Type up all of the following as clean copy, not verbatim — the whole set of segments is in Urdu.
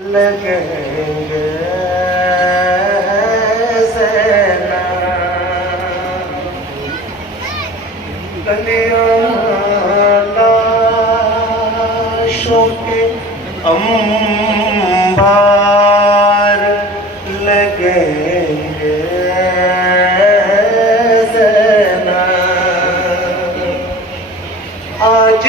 لگیں گے زینا گلیاں لاشوں کے انبار لگیں گے زینا آج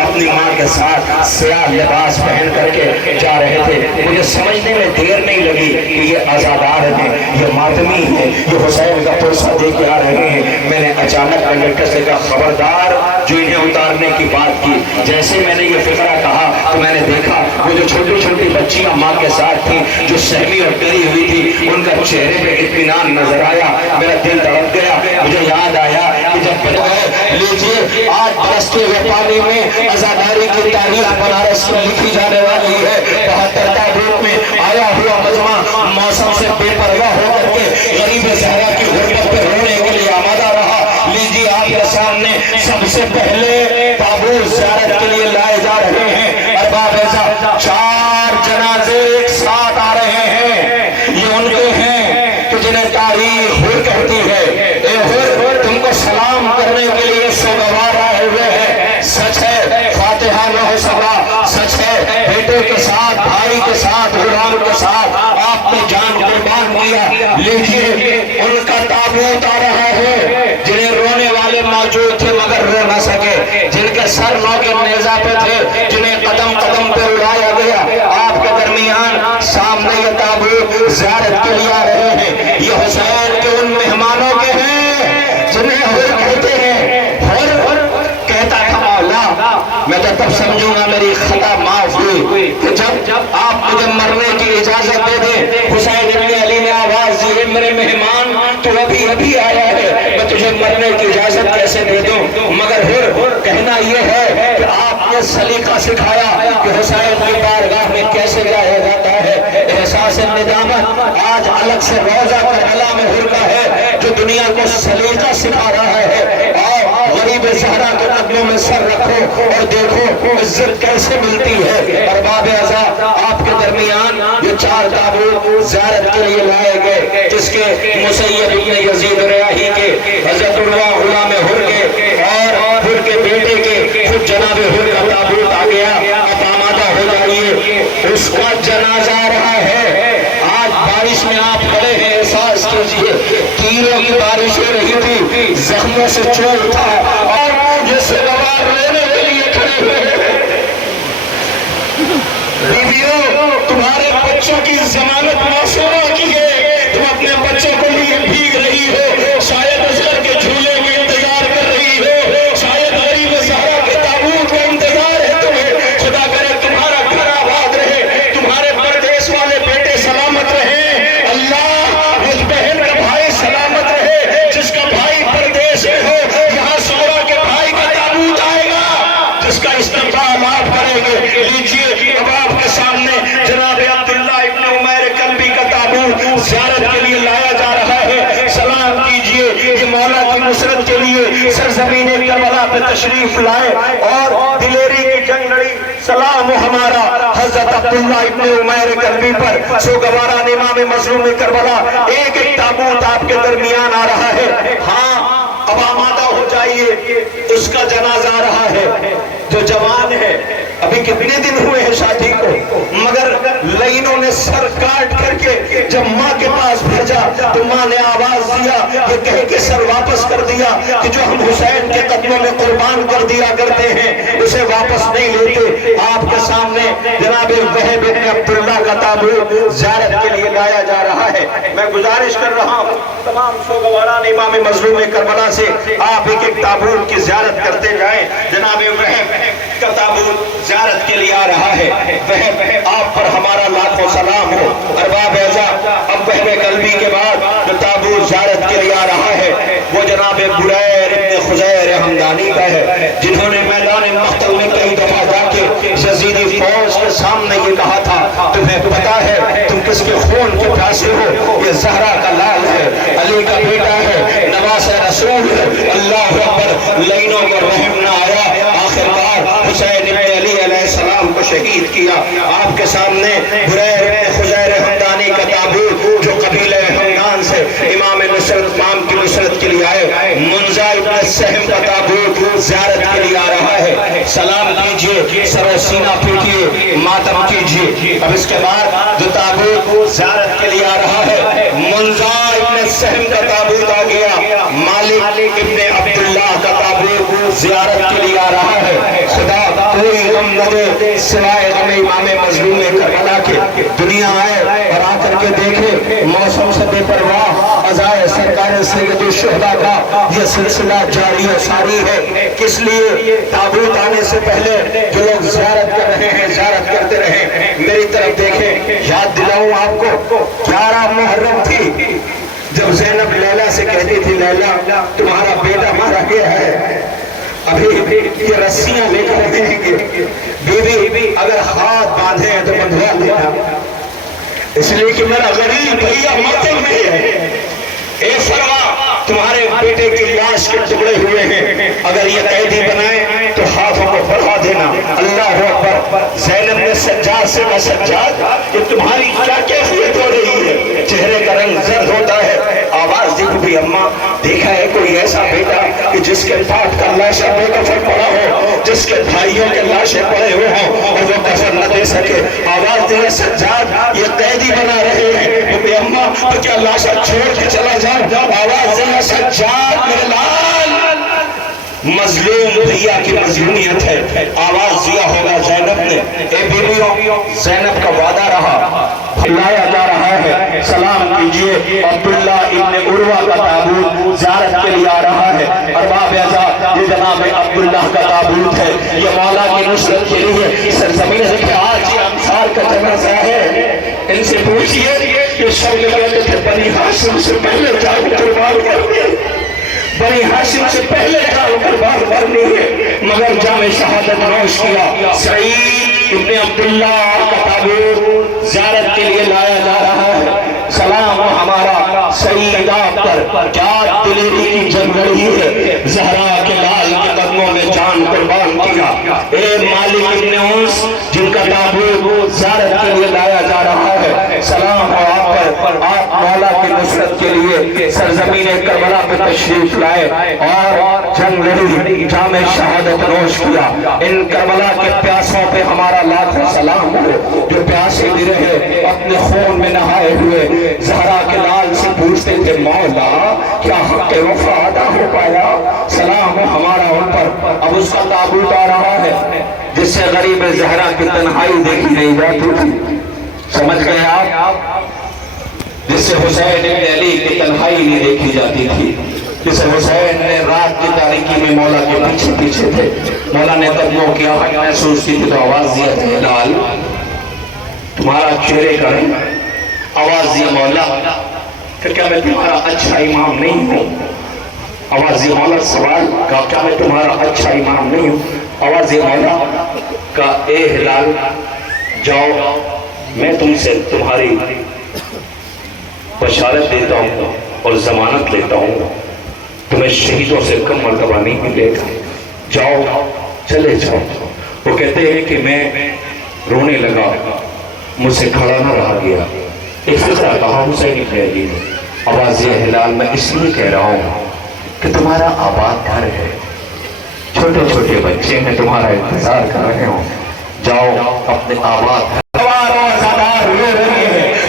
اپنی ماں کے ساتھ سیاہ لباس پہن کر کے جا رہے تھے. مجھے سمجھنے میں دیر نہیں لگی کہ یہ عزادار ہیں, یہ ماتمی ہیں, یہ حسین کا پرسہ دے کے آ رہے ہیں. میں نے اچانک کنڈکٹر سے کہا خبردار جو انہیں اتارنے کی بات کی. جیسے میں نے یہ فقرہ کہا تو میں نے دیکھا وہ جو چھوٹی چھوٹی بچیاں ماں کے ساتھ تھیں جو سہمی اور ڈری ہوئی تھی, ان کا چہرے پہ اطمینان نظر آیا. میرا دل دھڑک گیا. مجھے یاد آیا کہ جب لیجیے آج برستے ہوئے پانی میں عزاداری کی تاریخ بنارس میں لکھی جانے والی ہے. 72 تابوت میں آیا ہوا مجمع موسم سے بے پرواہ ہو کر کے غریب زہرا کی غربت پہ رونے کے لیے آمادہ رہا. لیجیے آپ کے سامنے سب سے پہلے تابوت زیارت کے لیے لائے جا رہے ہیں. ارباب ایسا 4 جنازے ایک ساتھ آ رہے ہیں. یہ ان کے ہیں کہ جنہیں تاریخ ہو کہتی ہے. اے ہو تم کو سلام کرنے کے لیے سوگوار آئے ہوئے ہیں. سچ ہے فاتحہ نہ ہو سکا, سچ ہے بیٹے کے ساتھ, بھائی کے ساتھ, غلام کے ساتھ آپ نے جان قربان کیا. لیجیے ان کا تابوت آ رہا ہے جنہیں رونے والے موجود تھے مگر رو نہ سکے, جن کے سر نو کے نیزہ پہ تھے, جنہیں قدم قدم پہ اڑایا گیا. آپ کے درمیان سامنے یہ تابوت زیارت کے لیے آ رہے ہیں. یہ حسین کے ان مہمانوں کے ہیں جنہیں حر کہتے ہیں. حر کہتا تھا مولا میں تو تب سمجھوں گا میری خطا معاف ہوئی کہ جب آپ مجھے مرنے کی اجازت دے دیں. حسین ابن علی نے آواز دی, میرے مہمان تو ابھی آیا ہے, میں تجھے مرنے کی اجازت کیسے دے دوں. مگر حر کہنا یہ ہے کہ آپ نے سلیقہ سکھایا کہ حسین کی بارگاہ میں کیسے جایا جاتا ہے. احساس ندامت آج الگ سے روزہ کربلا میں حر کا ہے جو دنیا کو سلیقہ سکھا رہا ہے. غریب زہرا کے قدموں میں سر رکھو اور دیکھو عزت کیسے ملتی ہے. ارباب اعزا آپ کے درمیان یہ 4 تابوت زیارت کے لیے لائے گئے جس کے مسیب ابن یزید ریاحی کے, حضرت عروہ غلام حر کے اور حر کے بیٹے کے خود جناب حر کا تابوت آ گیا. اب آمادہ ہو جائیے, اس کا جنازہ آ رہا ہے. آج بارش میں آپ کھڑے ہیں, احساس کیجیے تیروں کی بارش ہو رہی تھی, زخموں سے چور تھا اور یہ سوگوار لینے کے لیے کھڑے ہوئے ہیں. بیویوں تمہارے بچوں کی ضمانت معصومہ کی ہے, تم اپنے بچوں کو لیے بھیگ رہی ہو, شاید اصغر کے جھولے میں انتظار کر رہی ہو, شاید غریب زہرا کے تابوت کا انتظار ہے تمہیں. خدا کرے تمہارا گھر آباد رہے, تمہارے پردیس والے بیٹے سلامت رہے. اللہ اس بہن کا بھائی سلامت رہے جس کا بھائی پردیس میں ہو. یہاں سورا کے بھائی کا تابوت آئے گا جس کا استقبال آپ کریں گے. لیجیے اب آپ کے سامنے جناب عبداللہ ابن عمیر کلبی کا تابوت زیارت کے لیے لایا جا رہا ہے. سلام کیجئے, یہ مولا کی نصرت کے لیے سرزمین کربلا پہ تشریف لائے اور دلیری کی جنگ لڑی. سلام ہمارا حضرت عبداللہ ابن عمیر کلبی پر, سوگواران امام مظلوم کربلا. ایک تابوت آپ کے درمیان آ رہا ہے. ہاں اب آمادہ ہو جائیے, اس کا جنازہ آ رہا ہے. جو جوان ہے, ابھی کتنے دن ہوئے ہیں شادی کو, مگر لائنوں نے سر کاٹ کر کے جب ماں کے پاس بھیجا تو ماں نے آواز دیا, یہ کہہ کے سر واپس کر دیا کہ جو ہم حسین کے قدموں میں قربان کر دیا کرتے ہیں اسے واپس نہیں لیتے. آپ کے سامنے جناب وہب بن عبداللہ کا تابوت زیارت کے لیے لایا جا رہا ہے. میں گزارش کر رہا ہوں تمام سوگواران امام مظلوم کربلا سے آپ ایک تابوت کی زیارت کرتے جائیں. جناب وہب کا تابوت زیارت کے لیے آ رہا ہے. وہب آپ پر ہمارا لاکھوں سلام ہو. ارباب اعزا اب وہب قلبی کے بعد جو تابوت زیارت کے لیے آ رہا ہے وہ جناب بریر ابن خزیر حمدانی کا ہے, جنہوں نے میدان مقتل میں کئی دفعہ جا کے یزیدی فوج کے سامنے یہ کہا تھا تمہیں پتا ہے تم کس کے خون کے پیاسے ہو. یہ زہرا کا لال ہے, علی کا بیٹا ہے, نواز رسول ہے. اللہ اکبر, لائنوں کو رحم نہ شہید کیا. آپ کے سامنے بریر بن خزیر ہمدانی کا تابوت جو قبیلہ ہمدان سے امام کی نصرت کے لیے آئے. منزا ابن سہم کا تابوت زیارت کے لیے آ رہا ہے. سلام کیجئے, سر سینہ پیٹیے, ماتم کیجئے. اب اس کے بعد جو تابوت زیارت کے لیے آ رہا ہے, منزا ابن سہم کا تابوت آ گیا. مالک ابن عبداللہ کا تابوت زیارت کے لیے آ رہا ہے. خدا کوئی غم نہ دے سوائے غم امام مظلوم کربلا کے. دنیا آئے اور آ کر کے دیکھے موسم سے بے پرواہ عزائے سرکار سید الشہداء کا یہ سلسلہ جاری و ساری ہے. کس لیے؟ تابوت آنے سے پہلے جو لوگ زیارت کر رہے ہیں زیارت کرتے رہے. میری طرف دیکھیں, یاد دلاؤں آپ کو 11 محرم تھی جب زینب لیلا سے کہتی تھی لیلا تمہارا بیٹا مارا گیا ہے. ابھی یہ رسیاں لے کر رہیں گے, بیوی اگر ہاتھ باندھے ہیں تو بندھوا لینا, اس لیے کہ میرا غریب بھیا ماتم میں ہے. اے فرما تمہارے بیٹے کی لاش کے ٹکڑے ہوئے ہیں, اگر یہ قیدی بنائے تو ہاتھوں کو بڑھا دینا. اللہ اکبر. زینب نے سجاد سے کہا سجاد یہ تمہاری کیا کیفیت ہو رہی ہے؟ چہرے کا رنگ زرد ہوتا ہے. آواز دی بھی اماں دیکھا ہے کوئی ایسا بیٹا کہ جس کے باپ کا لاشا بے کفن پڑا ہو, جس کے بھائیوں کے لاشیں پڑے ہوئے ہوں اور وہ کفن نہ دے سکے. آواز دی سجاد یہ قیدی بنا رہے ہیں بھی اماں تو کیا لاشا چھوڑ کے چلا جاؤ. آواز دی سجاد میرے لال مظلوم بھیا کی مظلومیت ہے. آواز دیا ہوگا زینب نے. اے بیویوں, زینب کا وعدہ رہا, لایا جا رہا ہے. سلام کیجئے, عبداللہ ابن عروہ کا تابوت زیارت کے لیے آ رہا ہے. ارباب اعزاز یہ جناب عبداللہ کا تابوت ہے. یہ مولا کی نصرت کے لیے سرزمین سے آج یہ انصار کا جنازہ ہے. ان سے پوچھئے کہ سب نے کہتے تھے بنی ہاشم سے پہلے جاؤ قربان کرنے, بنی ہاشم سے پہلے جاؤ قربان کرنی ہے, مگر جام شہادت نوش کیا. سعید ابن عبداللہ کا تابوت زیارت کے لیے لایا جا رہا ہے. سلام ہمارا سعید آپ پر, کیا دلیری کی جنگ رہی ہے. زہرا کے لال کے قدموں میں جان قربان کیا. اے مالک ابن انس جن کا تابوت زیارت کے لیے لایا جا رہا ہے. سلام ہو آپ پر, آپ مولا کی نصرت کے لیے سرزمین کربلا پہ تشریف لائے اور جنگ لڑی, جام شہادت نوش کیا. ان کربلا کے پیاسوں پہ ہمارا لاکھوں سلام ہو جو پیاسے بھی رہے اپنے خون میں نہائے ہوئے. زہرا کے لال سے پوچھتے تھے مولا کیا حق وفا ادا ہو پایا. سلام ہو ہمارا ان پر. اب اس کا تابوت آ رہا ہے جس سے غریب زہرا کی تنہائی دیکھی نہیں جاتی تھی. سمجھ گئے آپ؟ جس سے حسین ابن علی کی تنہائی نہیں دیکھی جاتی تھی, جس سے حسین نے رات کی تاریکی میں مولا کے پیچھے پیچھے تھے. مولا نے قدموں کی آہٹ محسوس کی تھی تو آواز دیا تھا لال تمہارا چہرے کا رنگ. آواز دیا مولا کہ کیا میں تمہارا اچھا امام نہیں ہوں. آواز دیا مولا سوال کا کیا میں تمہارا اچھا امام نہیں ہوں. آواز دیا مولا کا اے ہلال جاؤ میں تم سے تمہاری بشارت دیتا ہوں اور ضمانت لیتا ہوں, تمہیں شہیدوں سے کم مرتبہ نہیں ملے گا. جاؤ چلے جاؤ. وہ کہتے ہیں کہ میں رونے لگا, مجھ سے کھڑا نہ رہا گیا. ایک فکرہ کہا حسین ابن علی نے. آواز یہ ہلال میں اس لیے کہہ رہا ہوں کہ تمہارا آباد گھر ہے, چھوٹے چھوٹے بچے ہیں تمہارا انتظار کر رہے ہوں. جاؤ اپنے آباد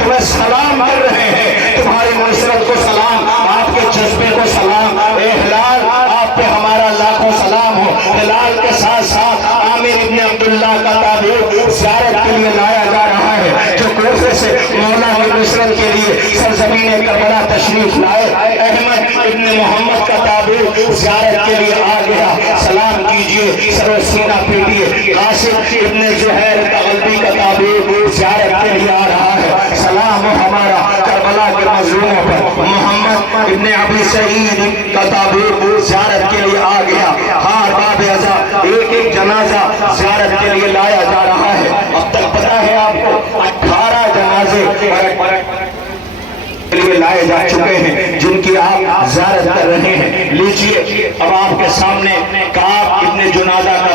تمہیں سلام کر رہے ہیں, تمہاری نصرت کو سلام, آپ کے جذبے کو سلام. اے ہلال آپ پہ ہمارا لاکھوں سلام ہو. ہلال کے ساتھ ساتھ عامر ابن عبداللہ کا تابوت زیارت کے لیے لایا جا رہا ہے جو کوفے سے مولا کی نصرت کے لیے سرزمین کربلا تشریف لائے. احمد ابن محمد کا تابوت زیارت کے لیے آ گیا. سلام کیجئے, سر و سینہ پیٹیے. قاسم ابن زہیر تغلبی کا تابوت زیارت کے لیے آ رہا ہے. سلام ہمارا کربلا کے مظلوموں پر. محمد ابن ابی سعید کا تابوت زیارت کے لیے آ گیا. ہار باب ازا ایک ایک جنازہ زیارت کے لیے لایا جا رہا ہے. اب تک پتا ہے آپ کو 18 جنازے لیے لائے جا چکے ہیں جن کی آپ زیارت کر رہے ہیں. لیجئے اب آپ کے سامنے کعب ابن جنادہ کا